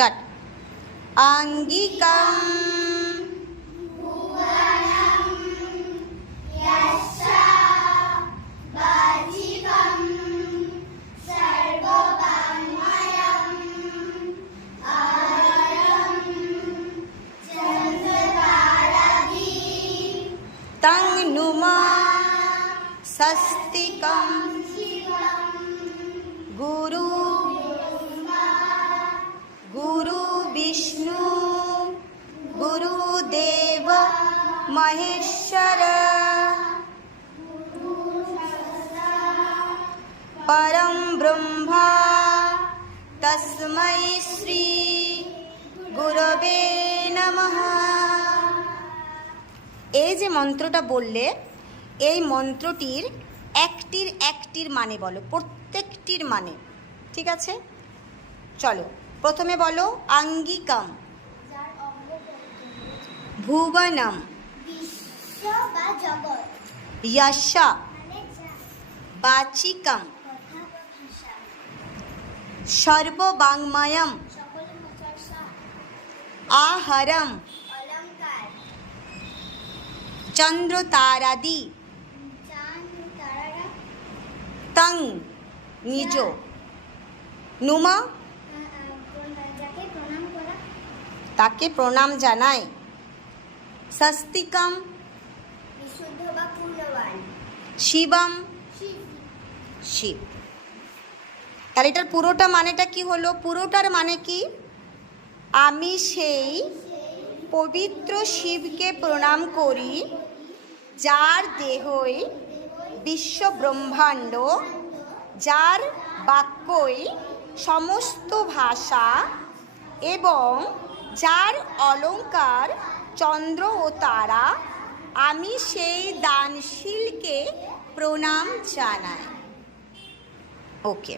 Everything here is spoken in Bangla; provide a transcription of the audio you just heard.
স্টার্ট। আঙ্গিকাম তং নুমা স্বস্তিকম গুরু গুরু বিষ্ণু গুরুদেব মহেশ্বর পরম ব্রহ্ম তস্मै শ্রী গুরবে নমঃ। এই যে মন্ত্রটা বললে, এই মন্ত্রটির একটির মানে বলো, প্রত্যেকটির মানে, ঠিক আছে? চলো প্রথমে বলো আঙ্গিকাম, ভুবনম, যশা, বাচিকম, সর্ববাঙ্ময়ম, আহারম, চন্দ্র তারাদি, তং নিজ, নুমা তাকে প্রণাম জানায়, স্বস্তিকম শিবম শিব। তাহলে এটার পুরোটা মানেটা কি হলো? পুরোটার মানে কি? আমি সেই পবিত্র শিবকে প্রণাম করি, যার দেহই বিশ্ব ব্রহ্মাণ্ড, যার বাক্যই সমস্ত ভাষা এবং যার অলঙ্কার চন্দ্র ও তারা। আমি সেই দানশীলকে প্রণাম জানাই। ওকে।